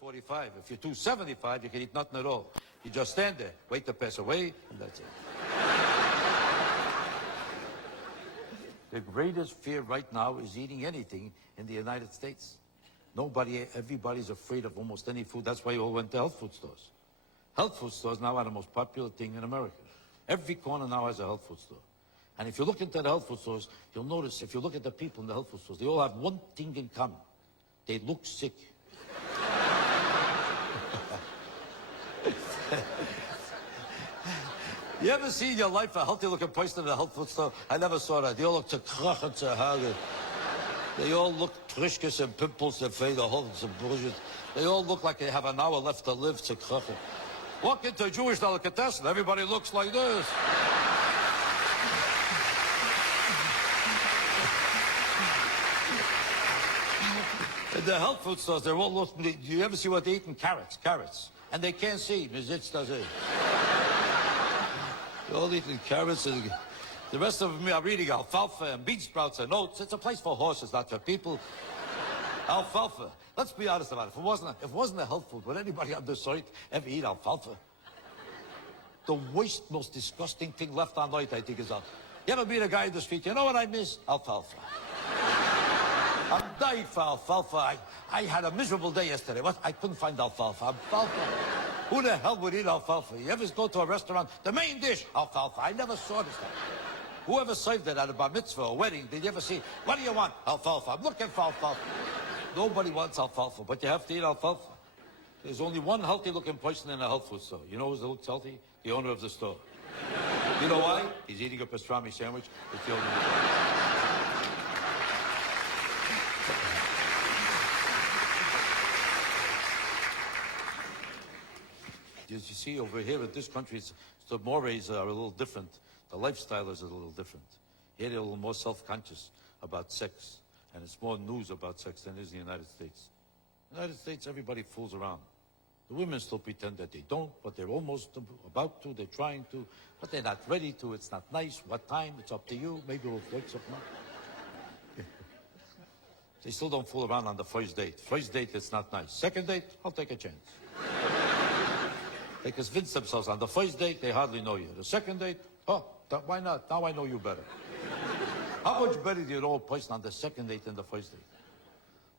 245. If you're 275, you can eat nothing at all. You just stand there, wait to pass away, and that's it. The greatest fear right now is eating anything in the United States. Everybody's afraid of almost any food. That's why you all went to health food stores. Health food stores now are the most popular thing in America. Every corner now has a health food store. And if you look into the health food stores, you'll notice, if you look at the people in the health food stores, they all have one thing in common. They look sick. You ever see in your life a healthy-looking person in a health food store? I never saw that. They all look to They all look trishkes and pimples and fade, a whole some bullshit. They all look like they have an hour left to live. Walk into a Jewish delicatessen, everybody looks like this. In the health food stores, they're all looking. Do you ever see what they eat in carrots? Carrots. And they can't see. They're all eating carrots. And the rest of them are eating alfalfa and bean sprouts and oats. It's a place for horses, not for people. Alfalfa. Let's be honest about it. If it wasn't a health food, would anybody on this earth ever eat alfalfa? The worst, most disgusting thing left on earth, I think, is alfalfa. You ever meet a guy in the street? You know what I miss? Alfalfa. I'm dying for alfalfa. I had a miserable day yesterday. What? I couldn't find alfalfa. Alfalfa. Who the hell would eat alfalfa? You ever go to a restaurant? The main dish, alfalfa. I never saw this stuff. Whoever served it at a bar mitzvah or wedding, did you ever see, what do you want? Alfalfa. I'm looking for alfalfa. Nobody wants alfalfa, but you have to eat alfalfa. There's only one healthy-looking person in a health food store. You know who looks healthy? The owner of the store. You know why? He's eating a pastrami sandwich. It's the owner of the store. As you see over here in this country, the mores are a little different. The lifestyle is a little different. Here they're a little more self-conscious about sex. And it's more news about sex than it is in the United States. In the United States, everybody fools around. The women still pretend that they don't, but they're almost about to, they're trying to, but they're not ready to, it's not nice. What time? It's up to you. Maybe we'll wake something up. They still don't fool around on the first date. First date, it's not nice. Second date, I'll take a chance. They convince themselves on the first date, they hardly know you. The second date, oh, why not? Now I know you better. How much better do you know a person on the second date than the first date?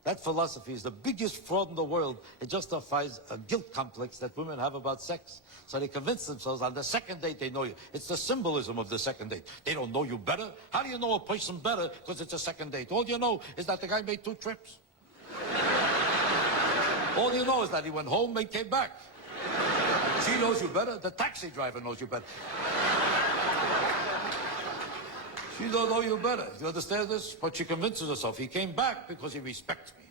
That philosophy is the biggest fraud in the world. It justifies a guilt complex that women have about sex. So they convince themselves on the second date they know you. It's the symbolism of the second date. They don't know you better. How do you know a person better because it's a second date? All you know is that the guy made 2 trips. All you know is that he went home and came back. She knows you better. The taxi driver knows you better. She don't know you better. Do you understand this? But she convinces herself he came back because he respects me.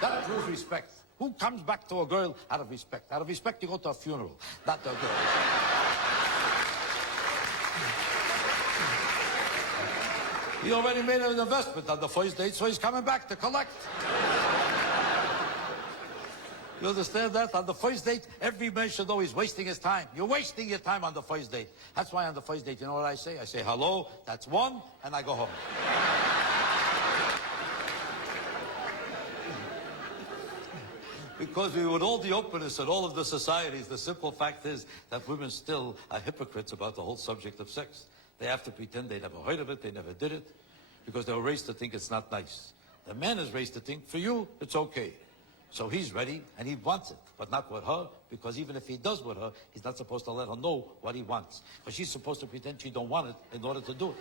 That proves respect. Who comes back to a girl out of respect? Out of respect, you go to a funeral, not to a girl. He already made an investment on the first date, so he's coming back to collect. You understand that? On the first date, every man should know he's wasting his time. You're wasting your time on the first date. That's why on the first date, you know what I say? I say, hello, that's one, and I go home. Because with all the openness in all of the societies, the simple fact is that women still are hypocrites about the whole subject of sex. They have to pretend they never heard of it, they never did it, because they were raised to think it's not nice. The man is raised to think, for you, it's okay. So he's ready, and he wants it, but not with her, because even if he does with her, he's not supposed to let her know what he wants. Because she's supposed to pretend she don't want it in order to do it.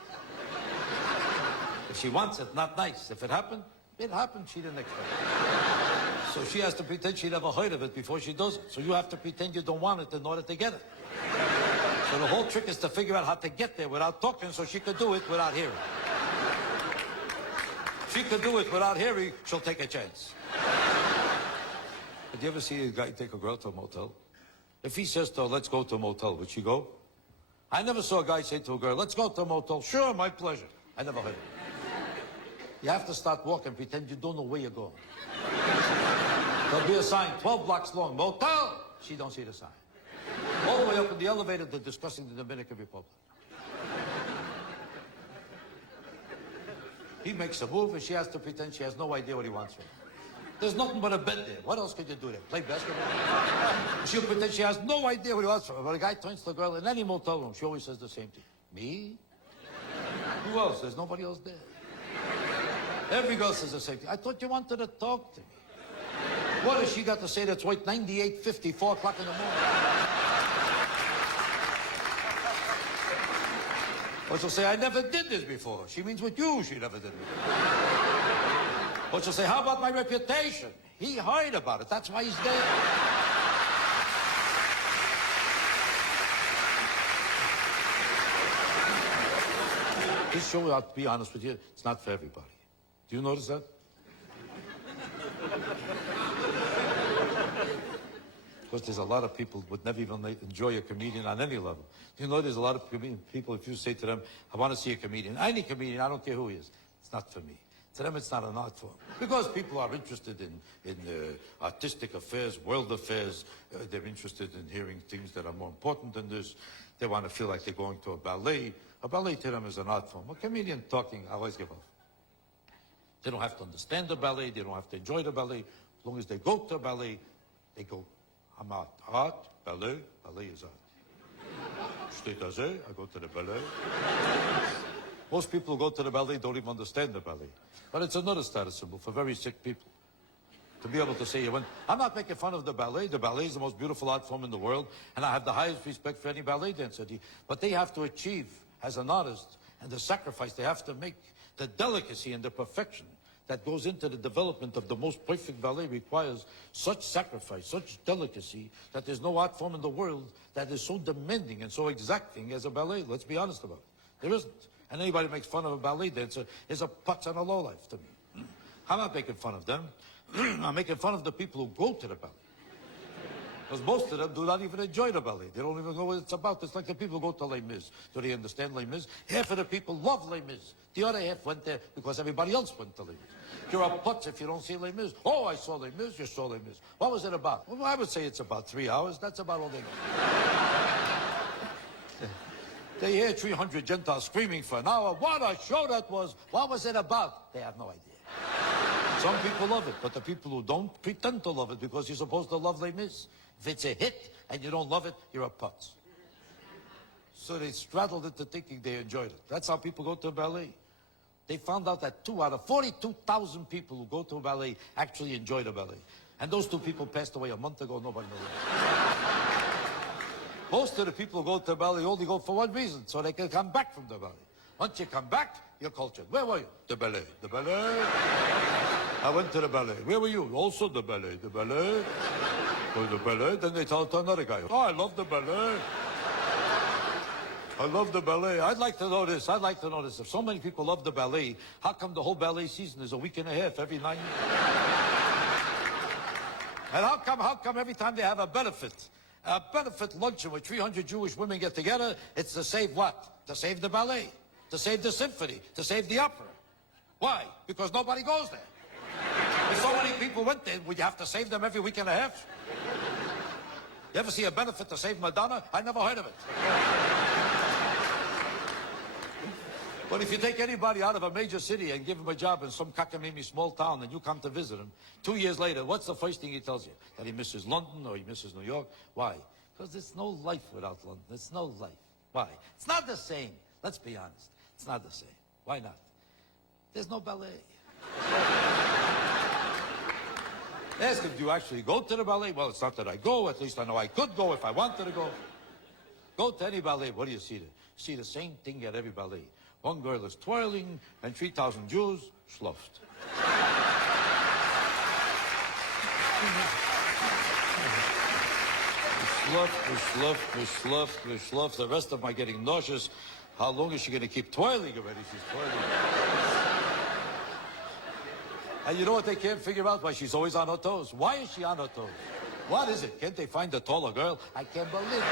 If she wants it, not nice. If it happened, she didn't expect it. So she has to pretend she never heard of it before she does it. So you have to pretend you don't want it in order to get it. So the whole trick is to figure out how to get there without talking so she could do it without hearing. If she could do it without hearing, she'll take a chance. Did you ever see a guy take a girl to a motel? If he says to her, let's go to a motel, would she go? I never saw a guy say to a girl, let's go to a motel. Sure, my pleasure. I never heard it. You have to start walking, pretend you don't know where you're going. There'll be a sign, 12 blocks long, motel. She don't see the sign. All the way up in the elevator, they're discussing the Dominican Republic. He makes a move, and she has to pretend she has no idea what he wants from her. There's nothing but a bed there. What else could you do there? Play basketball? She'll pretend she has no idea what he wants from her. But a guy turns to the girl in any motel room. She always says the same thing. Me? Who else? There's nobody else there. Every girl says the same thing. I thought you wanted to talk to me. What has she got to say that's worth 98.50, 4 o'clock in the morning? Or she'll say, I never did this before. She means with you she never did it before. Or she'll say, how about my reputation? He heard about it. That's why he's dead. This show, I'll be honest with you, it's not for everybody. Do you notice that? Because there's a lot of people who would never even enjoy a comedian on any level. You know, there's a lot of people, if you say to them, I want to see a comedian, any comedian, I don't care who he is, it's not for me. To them, it's not an art form. Because people are interested in artistic affairs, world affairs. They're interested in hearing things that are more important than this. They want to feel like they're going to a ballet. A ballet to them is an art form. A comedian talking, I always give up. They don't have to understand the ballet. They don't have to enjoy the ballet. As long as they go to a ballet, they go, I'm art. Art, ballet, ballet is art. Steht da sehr, I go to the ballet. Most people who go to the ballet don't even understand the ballet. But it's another status symbol for very sick people. To be able to say, I'm not making fun of the ballet. The ballet is the most beautiful art form in the world, and I have the highest respect for any ballet dancer. But they have to achieve, as an artist, and the sacrifice they have to make, the delicacy and the perfection that goes into the development of the most perfect ballet requires such sacrifice, such delicacy, that there's no art form in the world that is so demanding and so exacting as a ballet. Let's be honest about it. There isn't. And anybody who makes fun of a ballet dancer is a putz and a lowlife to me. I'm not making fun of them. I'm making fun of the people who go to the ballet. Because most of them do not even enjoy the ballet. They don't even know what it's about. It's like the people who go to Les Mis. Do they understand Les Mis? Half of the people love Les Mis. The other half went there because everybody else went to Les Mis. You're a putz if you don't see Les Mis. Oh, I saw Les Mis. You saw Les Mis. What was it about? Well, I would say it's about 3 hours. That's about all they know. They hear 300 Gentiles screaming for an hour. What a show that was. What was it about? They have no idea. Some people love it, but the people who don't pretend to love it because you're supposed to love Les Mis. If it's a hit and you don't love it, you're a putz. So they straddled into thinking they enjoyed it. That's how people go to a ballet. They found out that 2 out of 42,000 people who go to a ballet actually enjoy the ballet. And those 2 people passed away a month ago, nobody knows. Most of the people who go to the ballet only go for one reason, so they can come back from the ballet. Once you come back, you're cultured. Where were you? The ballet. The ballet. I went to the ballet. Where were you? Also the ballet. The ballet. Oh, the ballet. Then they tell it to another guy. Oh, I love the ballet. I love the ballet. I'd like to know this. I'd like to know this. If so many people love the ballet, how come the whole ballet season is a week and a half every 9 years? And how come every time they have a benefit luncheon where 300 Jewish women get together, it's to save what? To save the ballet, to save the symphony, to save the opera. Why? Because nobody goes there. If so many people went there, would you have to save them every week and a half? You ever see a benefit to save Madonna? I never heard of it. But if you take anybody out of a major city and give him a job in some cockamamie small town and you come to visit him, 2 years later, what's the first thing he tells you? That he misses London or he misses New York? Why? Because there's no life without London. There's no life. Why? It's not the same. Let's be honest. It's not the same. Why not? There's no ballet. Ask him, do you actually go to the ballet? Well, it's not that I go. At least I know I could go if I wanted to go. Go to any ballet. What do you see there? You see the same thing at every ballet. One girl is twirling, and 3,000 Jews schluffed. We slough. The rest of them are getting nauseous. How long is she going to keep twirling already? She's twirling. And you know what they can't figure out? Why she's always on her toes. Why is she on her toes? What is it? Can't they find a taller girl? I can't believe it.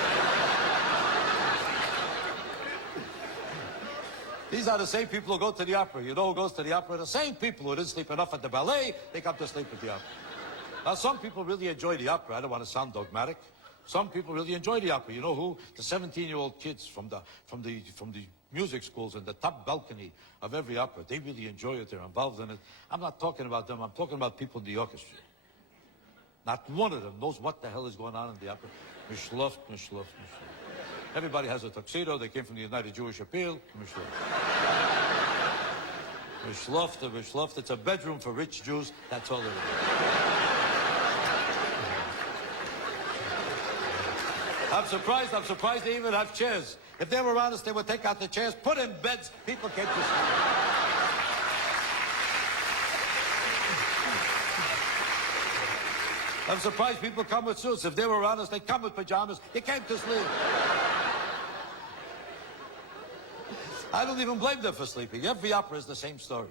These are the same people who go to the opera. You know who goes to the opera? The same people who didn't sleep enough at the ballet, they come to sleep at the opera. Now, some people really enjoy the opera. I don't want to sound dogmatic. Some people really enjoy the opera. You know who? The 17-year-old kids from the music schools in the top balcony of every opera. They really enjoy it. They're involved in it. I'm not talking about them. I'm talking about people in the orchestra. Not one of them knows what the hell is going on in the opera. Mishluft, mishluft, mishluft. Everybody has a tuxedo. They came from the United Jewish Appeal. Mishluft. Mishluft, mishluft. It's a bedroom for rich Jews. That's all it is. I'm surprised they even have chairs. If they were honest, they would take out the chairs, put in beds, people came to sleep. I'm surprised people come with suits. If they were honest, they'd come with pajamas. They came to sleep. I don't even blame them for sleeping. Every opera is the same story.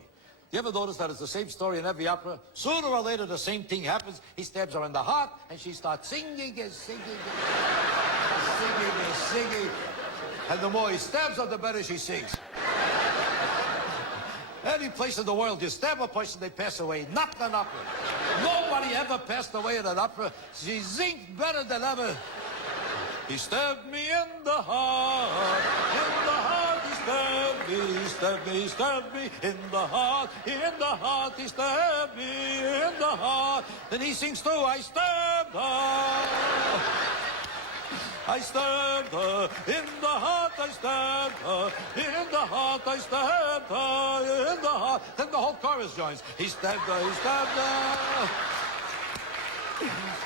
You ever notice that it's the same story in every opera? Sooner or later, the same thing happens. He stabs her in the heart, and she starts singing and singing and singing and singing. And the more he stabs her, the better she sings. Any place in the world, you stab a person, they pass away. Not an opera. Nobody ever passed away in an opera. She sings better than ever. He stabbed me in the heart, in the heart. He stabbed me, he stabbed me in the heart, he stabbed me in the heart. Then he sings too, I stabbed her. I stabbed her in the heart, I stabbed her in the heart, I stabbed her in the heart. Then the whole chorus joins. He stabbed her, he stabbed her.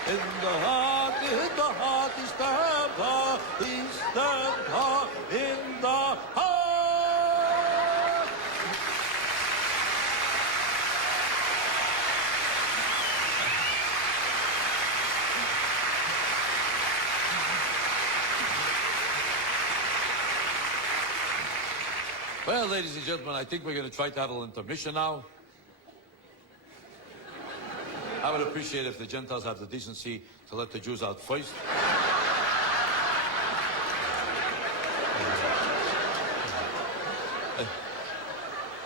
In the heart, he stabbed her, in the heart. Well, ladies and gentlemen, I think we're going to try to have an intermission now. I would appreciate if the Gentiles have the decency to let the Jews out first.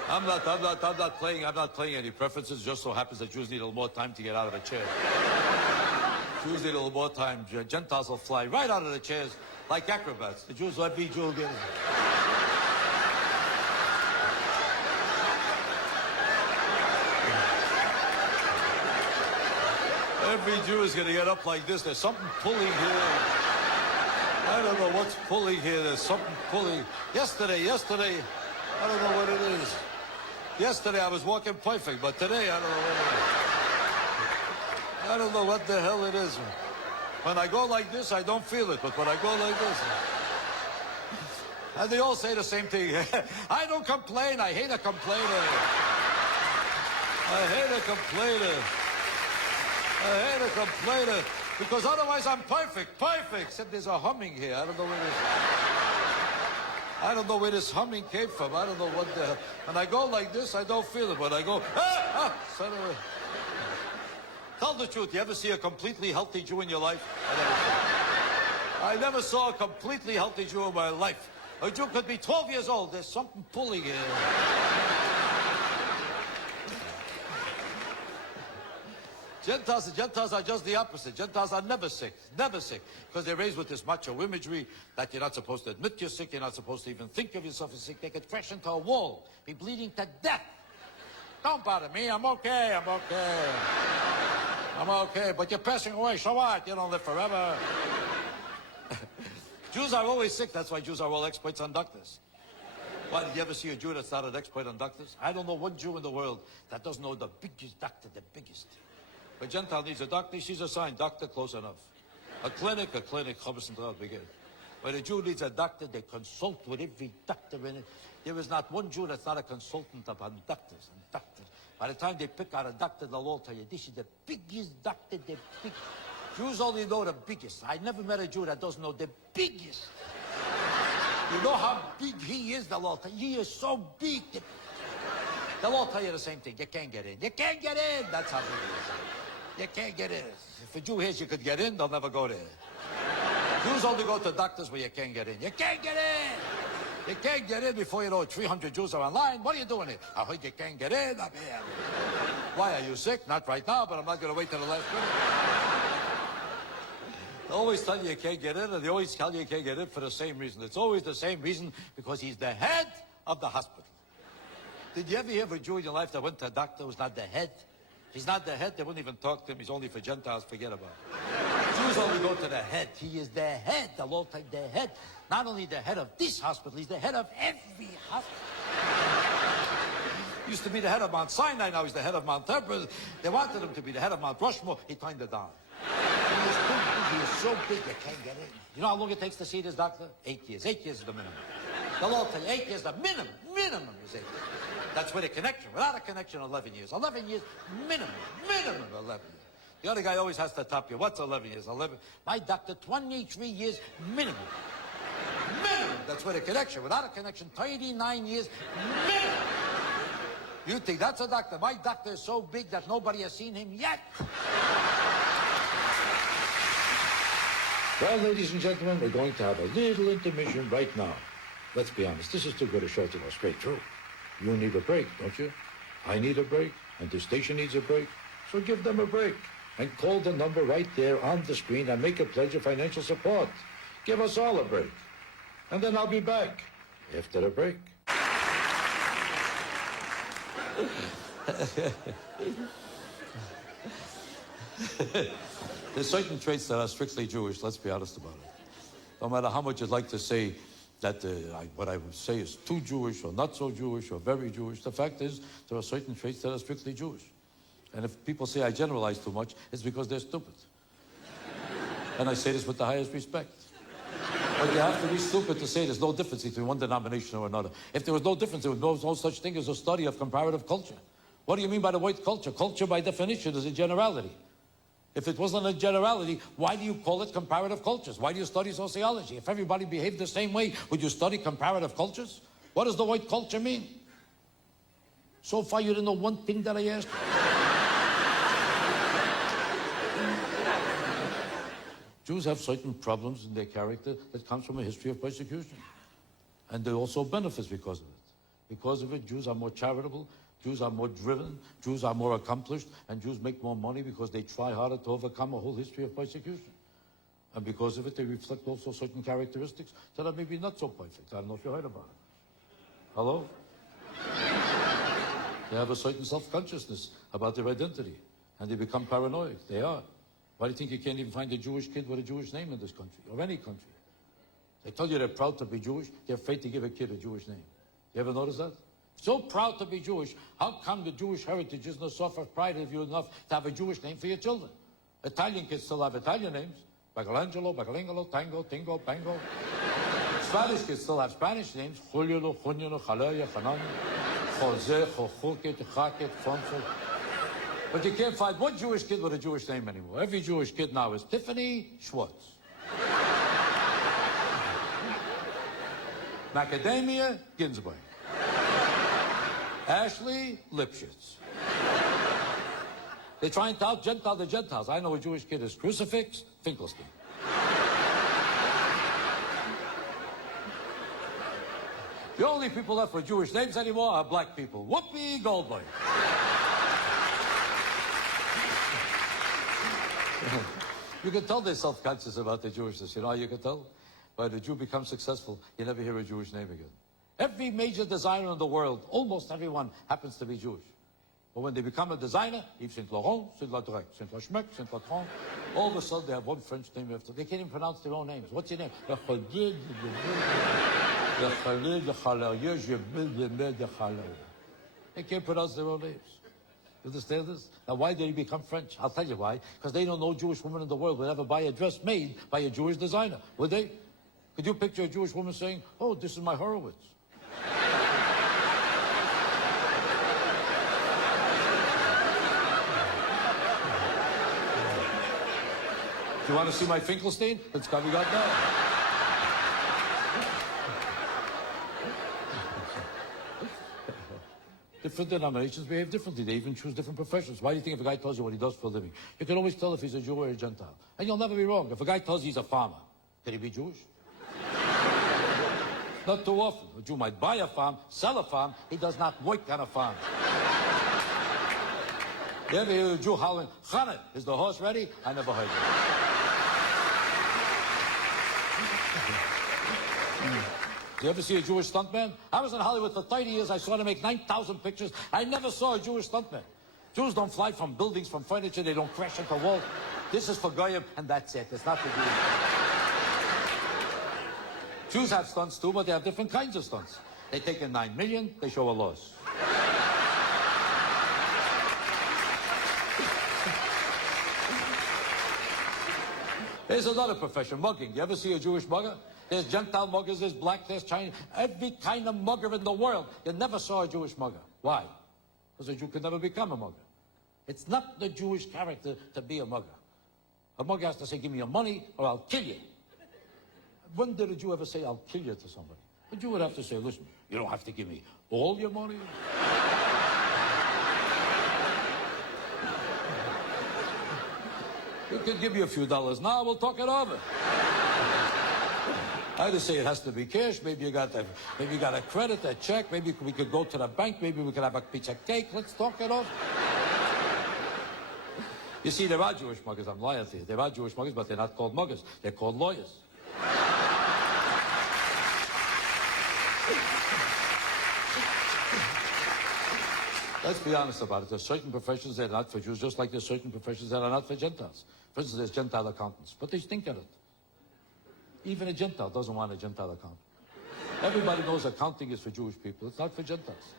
I'm not playing any preferences. Just so happens that Jews need a little more time to get out of a chair. Jews need a little more time. Gentiles will fly right out of the chairs like acrobats. The Jews will be Jew again. Every Jew is going to get up like this. There's something pulling here. I don't know what's pulling here. There's something pulling. Yesterday, I don't know what it is. Yesterday I was walking perfect, but today I don't know what it is. I don't know what the hell it is. When I go like this, I don't feel it, but when I go like this... And they all say the same thing. I don't complain. I hate a complainer. I hate a complainer. I hate a complainer, because otherwise I'm perfect, except there's a humming here. I don't know where this... I don't know where this humming came from. I don't know what the hell. When I go like this, I don't feel it. When I go, Tell the truth, you ever see a completely healthy Jew in your life? I never saw a completely healthy Jew in my life. A Jew could be 12 years old. There's something pulling here. Gentiles are just the opposite. Gentiles are never sick, because they're raised with this macho imagery that you're not supposed to admit you're sick, you're not supposed to even think of yourself as sick. They could crash into a wall, be bleeding to death. Don't bother me, I'm okay. I'm okay, but you're passing away, so what? You don't live forever. Jews are always sick, that's why Jews are all experts on doctors. Why, did you ever see a Jew that's not an expert on doctors? I don't know one Jew in the world that doesn't know the biggest doctor, the biggest. A Gentile needs a doctor, she's assigned, doctor, close enough. A clinic, Hubbardston Trail, begin. When a Jew needs a doctor, they consult with every doctor in it. There is not one Jew that's not a consultant upon doctors and doctors. By the time they pick out a doctor, they'll all tell you, this is the biggest doctor, the big... Jews only know the biggest. I never met a Jew that doesn't know the biggest. You know how big he is, they'll all tell you, he is so big. They'll all tell you the same thing, you can't get in. You can't get in, that's how big he is. You can't get in. If a Jew hears you could get in, they'll never go there. Jews only go to doctors where you can't get in. You can't get in! You can't get in before you know 300 Jews are online. What are you doing here? I heard you can't get in. I'm here. Why, are you sick? Not right now, but I'm not going to wait till the last minute. They'll always tell you can't get in, and they always tell you can't get in for the same reason. It's always the same reason, because he's the head of the hospital. Did you ever hear of a Jew in your life that went to a doctor who's not the head? He's not the head, they wouldn't even talk to him. He's only for Gentiles, forget about it. Jews only go to the head. He is the head, the Lord type, the head. Not only the head of this hospital, he's the head of every hospital. Used to be the head of Mount Sinai, now he's the head of Mount Everest. They wanted him to be the head of Mount Rushmore. He turned it down. He is too big, he is so big you can't get in. You know how long it takes to see this doctor? 8 years. 8 years is the minimum. They'll all tell you 8 years, the minimum. Minimum is 8 years. That's with a connection. Without a connection, 11 years. 11 years, minimum. Minimum 11 years. The other guy always has to top you. What's 11 years? 11. My doctor, 23 years, minimum. Minimum. That's with a connection. Without a connection, 39 years, minimum. You think that's a doctor? My doctor is so big that nobody has seen him yet. Well, ladies and gentlemen, we're going to have a little intermission right now. Let's be honest, this is too good a show to go straight through. You need a break, don't you? I need a break, and the station needs a break. So give them a break. And call the number right there on the screen and make a pledge of financial support. Give us all a break. And then I'll be back after the break. There's certain traits that are strictly Jewish, let's be honest about it. No matter how much you'd like to say that what I would say is too Jewish or not so Jewish or very Jewish, the fact is there are certain traits that are strictly Jewish. And if people say I generalize too much, it's because they're stupid. And I say this with the highest respect. But you have to be stupid to say there's no difference between one denomination or another. If there was no difference, there was no such thing as a study of comparative culture. What do you mean by the word culture? Culture, by definition, is a generality. If it wasn't a generality, why do you call it comparative cultures? Why do you study sociology? If everybody behaved the same way, would you study comparative cultures? What does the word culture mean? So far, you didn't know one thing that I asked. Jews have certain problems in their character that comes from a history of persecution. And there are also benefits because of it. Because of it, Jews are more charitable, Jews are more driven, Jews are more accomplished, and Jews make more money because they try harder to overcome a whole history of persecution. And because of it, they reflect also certain characteristics that are maybe not so perfect. I don't know if you heard about it. Hello? They have a certain self-consciousness about their identity, and they become paranoid. They are. Why do you think you can't even find a Jewish kid with a Jewish name in this country, or any country? They tell you they're proud to be Jewish, they're afraid to give a kid a Jewish name. You ever notice that? So proud to be Jewish, how come the Jewish heritage is not source of pride of you enough to have a Jewish name for your children? Italian kids still have Italian names. Michelangelo, Michelangelo, Tango, Tingo, Pango. Spanish kids still have Spanish names. Julio, Junio, Jalea, Hanan, Jose, Jojuke, Tejake, Fonso. But you can't find one Jewish kid with a Jewish name anymore. Every Jewish kid now is Tiffany Schwartz. Macadamia Ginsburg. Ashley Lipschitz. They're trying to out-Gentile the Gentiles. I know a Jewish kid is Crucifix Finkelstein. The only people left with Jewish names anymore are black people. Whoopi Goldberg. You can tell they're self-conscious about their Jewishness. You know how you can tell? By the Jew becomes successful, you never hear a Jewish name again. Every major designer in the world, almost everyone, happens to be Jewish. But when they become a designer, Yves Saint Laurent, Saint Laurent, Saint Laschmeck, Saint Patron, all of a sudden they have one French name after. They can't even pronounce their own names. What's your name? They can't pronounce their own names. You understand this? Now, why did he become French? I'll tell you why. Because they don't know Jewish woman in the world would ever buy a dress made by a Jewish designer, would they? Could you picture a Jewish woman saying, oh, this is my Horowitz? Do you want to see my Finkelstein? Let's go, we got that. Different denominations behave differently. They even choose different professions. Why do you think if a guy tells you what he does for a living, you can always tell if he's a Jew or a Gentile. And you'll never be wrong. If a guy tells you he's a farmer, can he be Jewish? Not too often. A Jew might buy a farm, sell a farm. He does not work on a farm. You ever hear a Jew howling, Chana, is the horse ready? I never heard it. Do you ever see a Jewish stuntman? I was in Hollywood for 30 years. I saw them make 9,000 pictures. I never saw a Jewish stuntman. Jews don't fly from buildings, from furniture. They don't crash into walls. This is for Goyim, and that's it. It's not for Jews. Jews have stunts too, but they have different kinds of stunts. They take in 9 million, they show a loss. There's another profession, mugging. You ever see a Jewish mugger? There's Gentile muggers, there's black, there's Chinese, every kind of mugger in the world. You never saw a Jewish mugger. Why? Because a Jew could never become a mugger. It's not the Jewish character to be a mugger. A mugger has to say, give me your money or I'll kill you. When did a Jew ever say, I'll kill you to somebody? A Jew would have to say, listen, you don't have to give me all your money. You could give me a few dollars now, we'll talk it over. I just say it has to be cash. Maybe you got a credit, a check. Maybe we could go to the bank. Maybe we could have a piece of cake. Let's talk it over. You see, there are Jewish muggers. I'm lying to you. There are Jewish muggers, but they're not called muggers. They're called lawyers. Let's be honest about it. There's certain professions that are not for Jews, just like there's certain professions that are not for Gentiles. For instance, there's Gentile accountants, but they stink at it. Even a Gentile doesn't want a Gentile accountant. Everybody knows accounting is for Jewish people. It's not for Gentiles.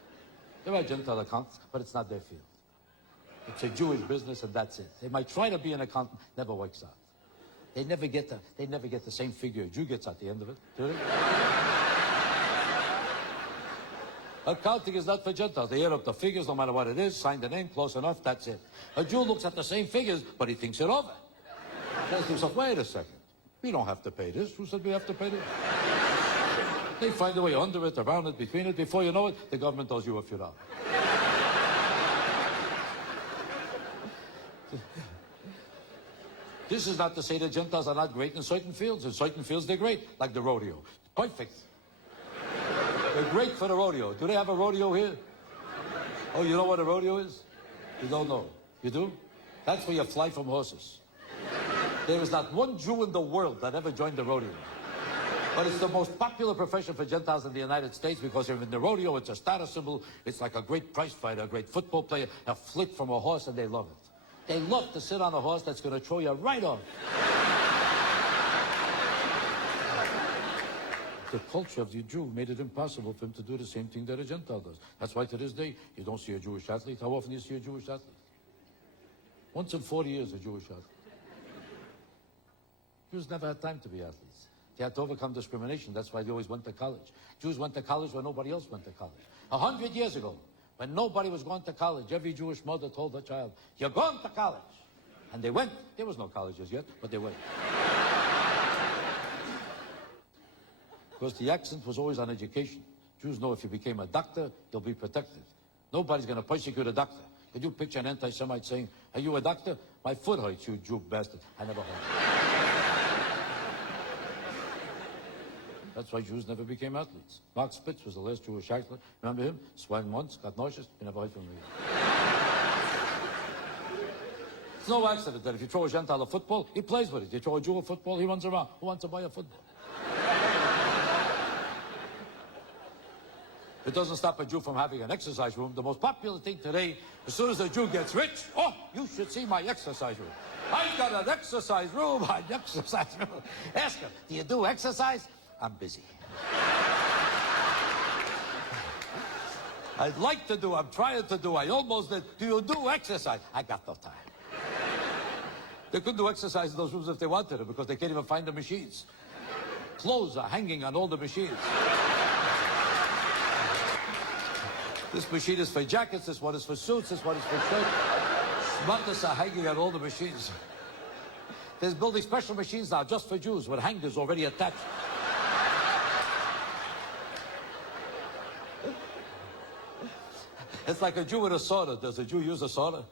There are Gentile accountants, but it's not their field. It's a Jewish business, and that's it. They might try to be an accountant, never works out. They never get the same figure a Jew gets at the end of it, do they? Accounting is not for Gentiles. They add up the figures, no matter what it is, sign the name, close enough, that's it. A Jew looks at the same figures, but he thinks it over. He says to himself, wait a second. We don't have to pay this. Who said we have to pay this? They find a way under it, around it, between it. Before you know it, the government owes you a few dollars. This is not to say that Gentiles are not great in certain fields. In certain fields, they're great, like the rodeo. Perfect. They're great for the rodeo. Do they have a rodeo here? Oh, you know what a rodeo is? You don't know. You do? That's where you fly from horses. There is not one Jew in the world that ever joined the rodeo. But it's the most popular profession for Gentiles in the United States because in the rodeo, it's a status symbol. It's like a great prize fighter, a great football player, a flip from a horse, and they love it. They love to sit on a horse that's going to throw you right off. The culture of the Jew made it impossible for him to do the same thing that a Gentile does. That's why to this day, you don't see a Jewish athlete. How often do you see a Jewish athlete? Once in 40 years, a Jewish athlete. Jews never had time to be athletes. They had to overcome discrimination. That's why they always went to college. Jews went to college when nobody else went to college. 100 years ago, when nobody was going to college, every Jewish mother told her child, you're going to college. And they went. There was no colleges yet, but they went. Because the accent was always on education. Jews know if you became a doctor, you'll be protected. Nobody's going to persecute a doctor. Could you picture an anti-Semite saying, are you a doctor? My foot hurts, you Jew bastard. I never heard. That's why Jews never became athletes. Mark Spitz was the last Jewish athlete. Remember him? Swam once, got nauseous, you never heard from him again. It's no accident that if you throw a Gentile a football, he plays with it. You throw a Jew a football, he runs around. Who wants to buy a football? It doesn't stop a Jew from having an exercise room. The most popular thing today, as soon as a Jew gets rich, oh, you should see my exercise room. I've got an exercise room, an exercise room. Ask him, do you do exercise? I'm busy. I'd like to do, I'm trying to do, I almost did. Do you do exercise? I got no time. They couldn't do exercise in those rooms if they wanted to because they can't even find the machines. Clothes are hanging on all the machines. This machine is for jackets, this one is for suits, this one is for shirts. Schmuckers are hanging on all the machines. There's building special machines now just for Jews with hangers already attached. It's like a Jew with a sauna. Does a Jew use a sauna?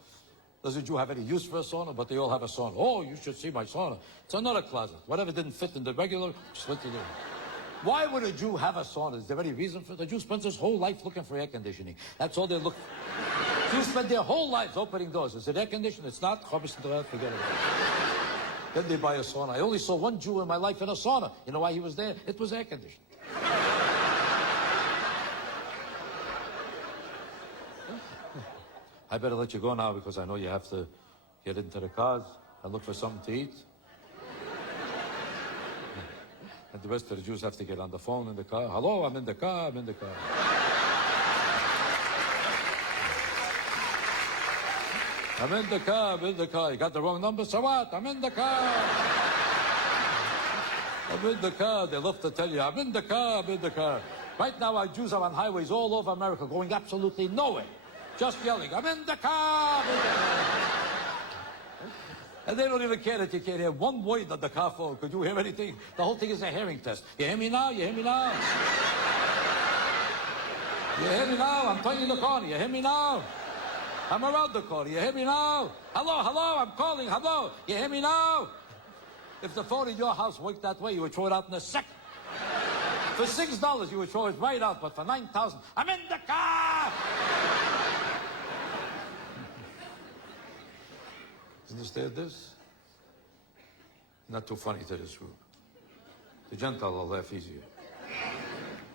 Does a Jew have any use for a sauna? But they all have a sauna. Oh, you should see my sauna. It's another closet. Whatever didn't fit in the regular, just went in there. Why would a Jew have a sauna? Is there any reason for it? The Jew spends his whole life looking for air conditioning. That's all they look for. Jews spend their whole lives opening doors. Is it air conditioning? It's not. Forget it. Then they buy a sauna. I only saw one Jew in my life in a sauna. You know why he was there? It was air conditioned. I better let you go now because I know you have to get into the cars and look for something to eat. And the rest of the Jews have to get on the phone in the car. Hello, I'm in the car, I'm in the car. I'm in the car, I'm in the car. You got the wrong number, so what? I'm in the car. I'm in the car. They love to tell you, I'm in the car, I'm in the car. Right now, our Jews are on highways all over America going absolutely nowhere. Just yelling, I'm in the car, I'm in the car. And they don't even care that you can't hear one word on the car phone. Could you hear anything? The whole thing is a hearing test. You hear me now? You hear me now? You hear me now? I'm turning the corner. You hear me now? I'm around the corner. You hear me now? Hello, hello, I'm calling. Hello. You hear me now? If the phone in your house worked that way, you would throw it out in a second. For $6, you would throw it right out. But for $9,000, I'm in the car! Understand this? Not too funny to this group. The Gentile will laugh easier.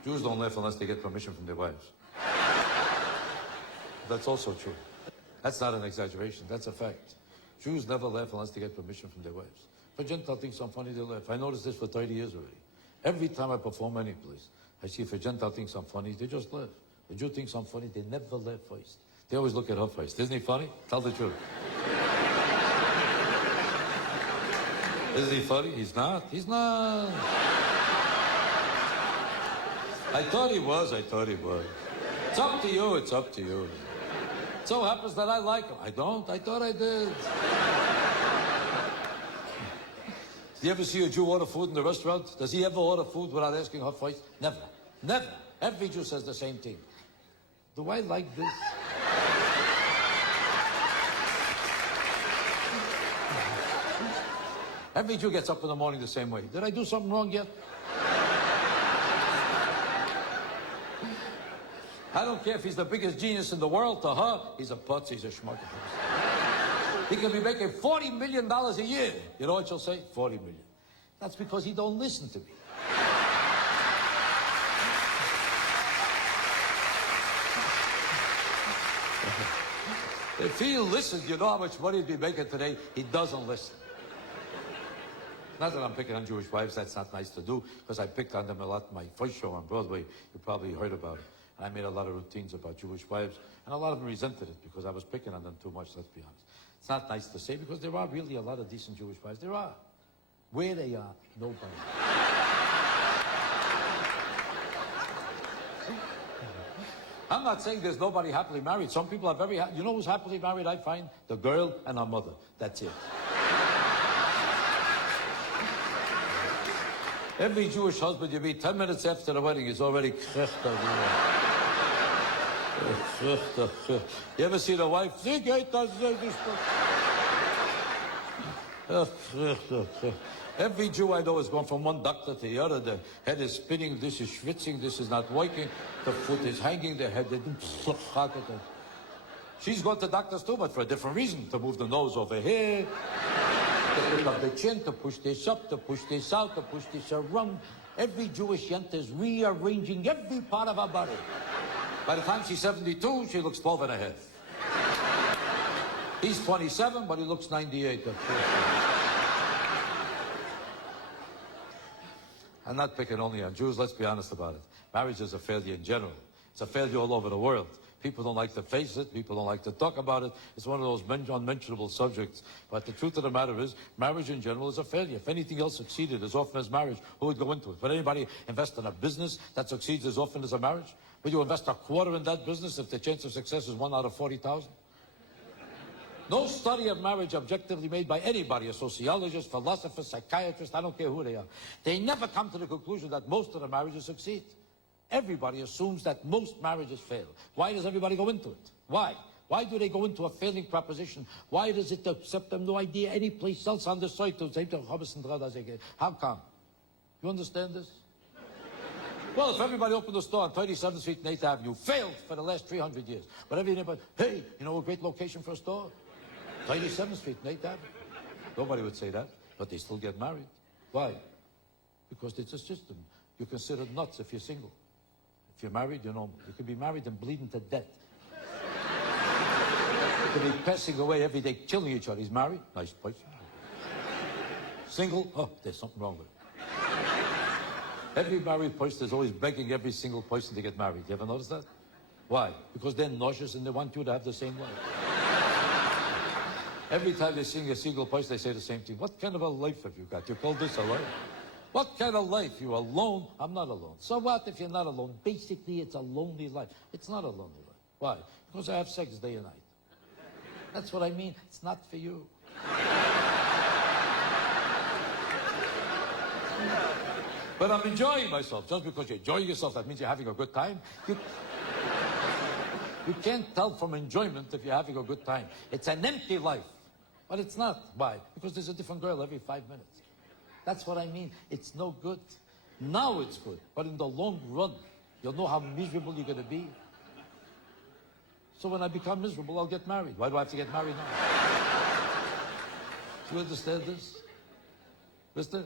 Jews don't laugh unless they get permission from their wives. That's also true. That's not an exaggeration. That's a fact. Jews never laugh unless they get permission from their wives. If a Gentile thinks I'm funny, they laugh. I noticed this for 30 years already. Every time I perform any place, I see if a Gentile thinks I'm funny, they just laugh. If a Jew thinks I'm funny, they never laugh first. They always look at her first. Isn't he funny? Tell the truth. Is he funny? He's not. He's not. I thought he was. I thought he was. It's up to you. It's up to you. It so happens that I like him. I don't. I thought I did. Do you ever see a Jew order food in the restaurant? Does he ever order food without asking her first? Never. Never. Every Jew says the same thing. Do I like this? Every Jew gets up in the morning the same way. Did I do something wrong yet? I don't care if he's the biggest genius in the world. To her, he's a putz, he's a schmuck. He could be making $40 million a year. You know what she'll say? 40 million. That's because he don't listen to me. If he listened, you know how much money he'd be making today? He doesn't listen. Not that I'm picking on Jewish wives, that's not nice to do, because I picked on them a lot in my first show on Broadway. You probably heard about it. I made a lot of routines about Jewish wives, and a lot of them resented it because I was picking on them too much, let's be honest. It's not nice to say, because there are really a lot of decent Jewish wives. There are. Where they are, nobody. I'm not saying there's nobody happily married. Some people are very happy. You know who's happily married, I find? The girl and her mother. That's it. Every Jewish husband you meet 10 minutes after the wedding is already You ever see the wife? Every Jew I know has gone from one doctor to the other. The head is spinning, this is schwitzing, this is not working. The foot is hanging, the head is... She's gone to doctors too, but for a different reason. To move the nose over here, to pick up the chin, to push this up, to push this out, to push this around. Every Jewish yenta is rearranging every part of her body. By the time she's 72, she looks 12 and a half. He's 27, but he looks 98. I'm not picking only on Jews, let's be honest about it. Marriage is a failure in general. It's a failure all over the world. People don't like to face it. People don't like to talk about it. It's one of those unmentionable subjects. But the truth of the matter is, marriage in general is a failure. If anything else succeeded as often as marriage, who would go into it? Would anybody invest in a business that succeeds as often as a marriage? Would you invest a quarter in that business if the chance of success is 1 out of 40,000? No study of marriage objectively made by anybody, a sociologist, philosopher, psychiatrist, I don't care who they are. They never come to the conclusion that most of the marriages succeed. Everybody assumes that most marriages fail. Why does everybody go into it? Why? Why do they go into a failing proposition? Why does it accept them no idea any place else on the site to say how come? You understand this? Well, if everybody opened a store on 37th Street and 8th Avenue, failed for the last 300 years. But everybody, hey, you know a great location for a store? 37th Street and 8th Avenue. Nobody would say that. but they still get married. Why? Because it's a system. You're considered nuts if you're single. If you're married, you're normal. You can be married and bleeding to death. You can be passing away every day, killing each other. He's married, nice place. Single, oh, there's something wrong with it. Every married person is always begging every single person to get married. You ever notice that? Why? Because they're nauseous and they want you to have the same life. Every time they see a single person, they say the same thing. What kind of a life have you got? You call this a life? What kind of life? You're alone? I'm not alone. So what if you're not alone? Basically, it's a lonely life. It's not a lonely life. Why? Because I have sex day and night. That's what I mean. It's not for you. But I'm enjoying myself. Just because you're enjoying yourself, that means you're having a good time. You can't tell from enjoyment if you're having a good time. It's an empty life. But it's not. Why? Because there's a different girl every 5 minutes. That's what I mean. It's no good. Now it's good. But in the long run, you'll know how miserable you're going to be. So when I become miserable, I'll get married. Why do I have to get married now? Do you understand this? Mister?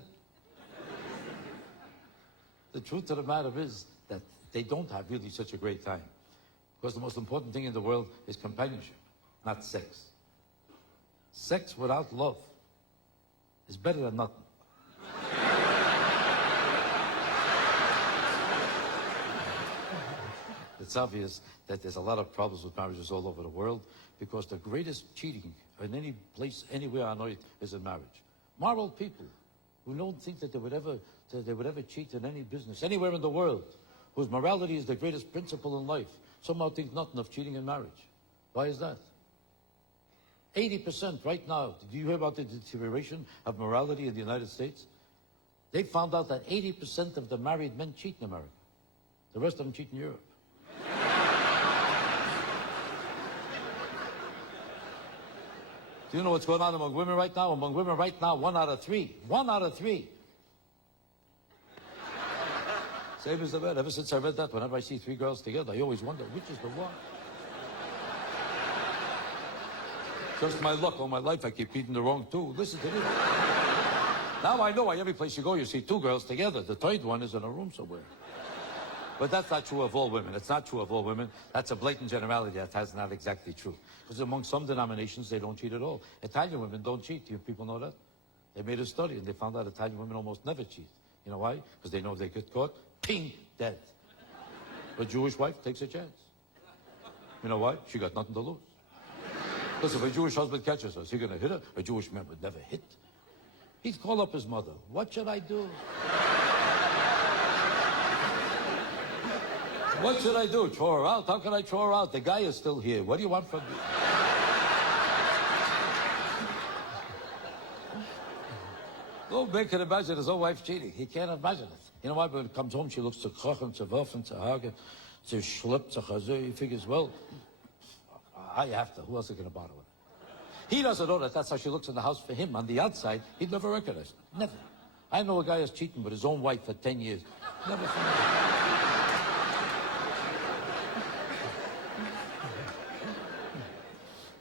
The truth of the matter is that they don't have really such a great time. Because the most important thing in the world is companionship, not sex. Sex without love is better than nothing. It's obvious that there's a lot of problems with marriages all over the world because the greatest cheating in any place, anywhere on earth, is in marriage. Moral people who don't think that they would ever cheat in any business, anywhere in the world, whose morality is the greatest principle in life, somehow think nothing of cheating in marriage. Why is that? 80% right now, did you hear about the deterioration of morality in the United States? They found out that 80% of the married men cheat in America. The rest of them cheat in Europe. Do you know what's going on among women right now? Among women right now, 1 out of 3. 1 out of 3. Same as the man. Ever since I read that, whenever I see 3 girls together, I always wonder, which is the one? Just my luck. All my life, I keep beating the wrong 2. Listen to this. Now I know why every place you go, you see 2 girls together. The third one is in a room somewhere. But that's not true of all women. It's not true of all women. That's a blatant generality. That's not exactly true. Because among some denominations, they don't cheat at all. Italian women don't cheat. Do you people know that? They made a study, and they found out Italian women almost never cheat. You know why? Because they know if they get caught, ping, dead. A Jewish wife takes a chance. You know why? She got nothing to lose. Because if a Jewish husband catches her, is he going to hit her? A Jewish man would never hit. He'd call up his mother. What should I do? What should I do? Throw her out? How can I throw her out? The guy is still here. What do you want from me? No man can imagine his own wife cheating. He can't imagine it. You know why? When he comes home, she looks to kochen, to werfen, to hagen, to schlip, to chazoo. He figures, well, I have to. Who else is going to bother with her? He doesn't know that that's how she looks in the house for him. On the outside, he'd never recognize her. Never. I know a guy who's cheating with his own wife for 10 years. Never found out.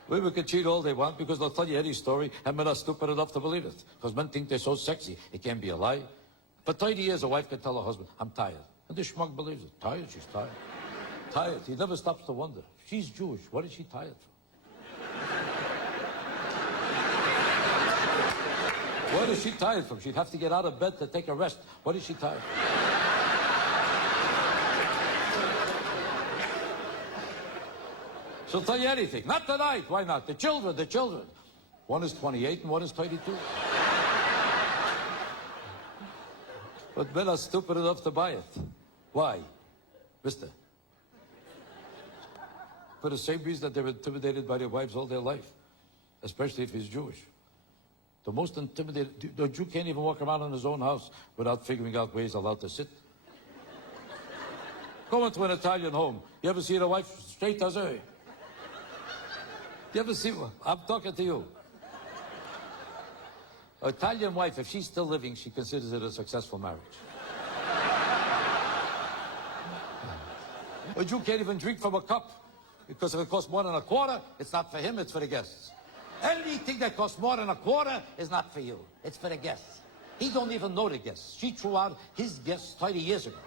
Women can cheat all they want because they'll tell you any story and men are stupid enough to believe it. Because men think they're so sexy, it can't be a lie. For 30 years, a wife can tell her husband, I'm tired. And the schmuck believes it. Tired? She's tired. Tired. He never stops to wonder. She's Jewish. What is she tired from? What is she tired from? She'd have to get out of bed to take a rest. What is she tired from? She'll tell you anything. Not tonight. Why not? The children, the children. One is 28 and one is 32. But men are stupid enough to buy it. Why? Mister? For the same reason that they're intimidated by their wives all their life. Especially if he's Jewish. The most intimidated... The Jew can't even walk around in his own house without figuring out where he's allowed to sit. Go into an Italian home. You ever see the wife straight as her? You ever see one? I'm talking to you. An Italian wife, if she's still living, she considers it a successful marriage. A Jew can't even drink from a cup because if it costs more than a quarter, it's not for him, it's for the guests. Anything that costs more than a quarter is not for you. It's for the guests. He don't even know the guests. She threw out his guests 30 years ago.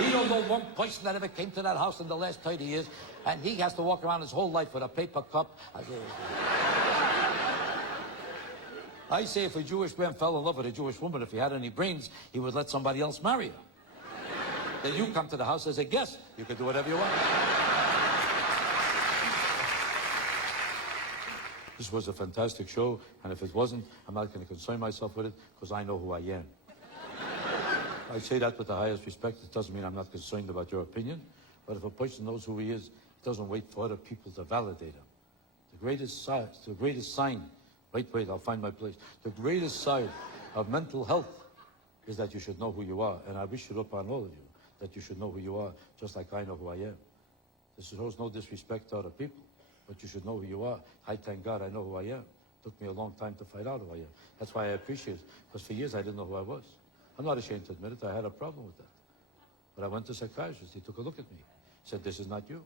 He don't know one person that ever came to that house in the last 30 years, and he has to walk around his whole life with a paper cup. I say if a Jewish man fell in love with a Jewish woman, if he had any brains, he would let somebody else marry her. Then you come to the house as a guest. You can do whatever you want. This was a fantastic show, and if it wasn't, I'm not going to concern myself with it, because I know who I am. I say that with the highest respect. It doesn't mean I'm not concerned about your opinion, but if a person knows who he is, he doesn't wait for other people to validate him. The greatest sign, wait, I'll find my place. The greatest sign of mental health is that you should know who you are, and I wish it upon all of you, that you should know who you are, just like I know who I am. This shows no disrespect to other people. But you should know who you are. I thank God I know who I am. It took me a long time to find out who I am. That's why I appreciate it. Because for years I didn't know who I was. I'm not ashamed to admit it. I had a problem with that. But I went to a psychiatrist. He took a look at me. He said, this is not you.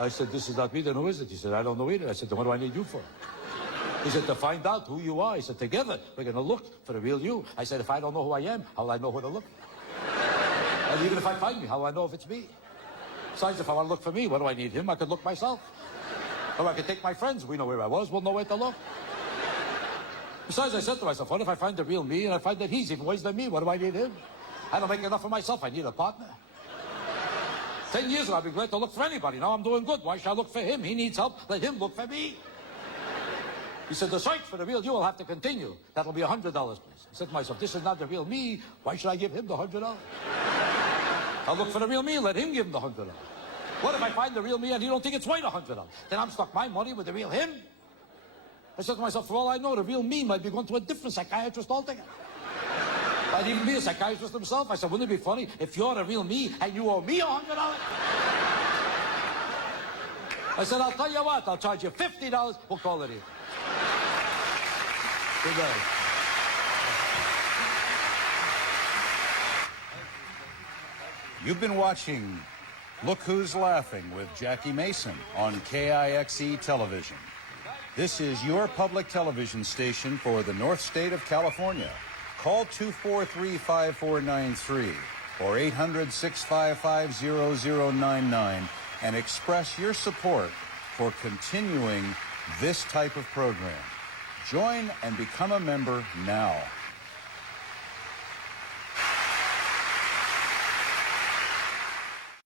I said, this is not me. Then who is it? He said, I don't know either. I said, then what do I need you for? He said, to find out who you are. He said, together we're going to look for the real you. I said, if I don't know who I am, how will I know who to look for? And even if I find me, how will I know if it's me? Besides, if I want to look for me, what do I need him? I could look myself. Or I could take my friends. We know where I was. We'll know where to look. Besides, I said to myself, what if I find the real me and I find that he's even worse than me? What do I need him? I don't make enough of myself. I need a partner. 10 years ago, I'd be glad to look for anybody. Now I'm doing good. Why should I look for him? He needs help. Let him look for me. He said, the search for the real you will have to continue. That'll be $100, please. I said to myself, this is not the real me. Why should I give him the $100? I'll look for the real me and let him give him the $100. What if I find the real me and he don't think it's worth $100? Then I'm stuck my money with the real him. I said to myself, for all I know, the real me might be going to a different psychiatrist altogether. Might even be a psychiatrist himself. I said, wouldn't it be funny if you're the real me and you owe me $100? I said, I'll tell you what, I'll charge you $50. We'll call it here. Good day. You've been watching Look Who's Laughing with Jackie Mason on KIXE Television. This is your public television station for the North State of California. Call 243-5493 or 800-655-0099 and express your support for continuing this type of program. Join and become a member now.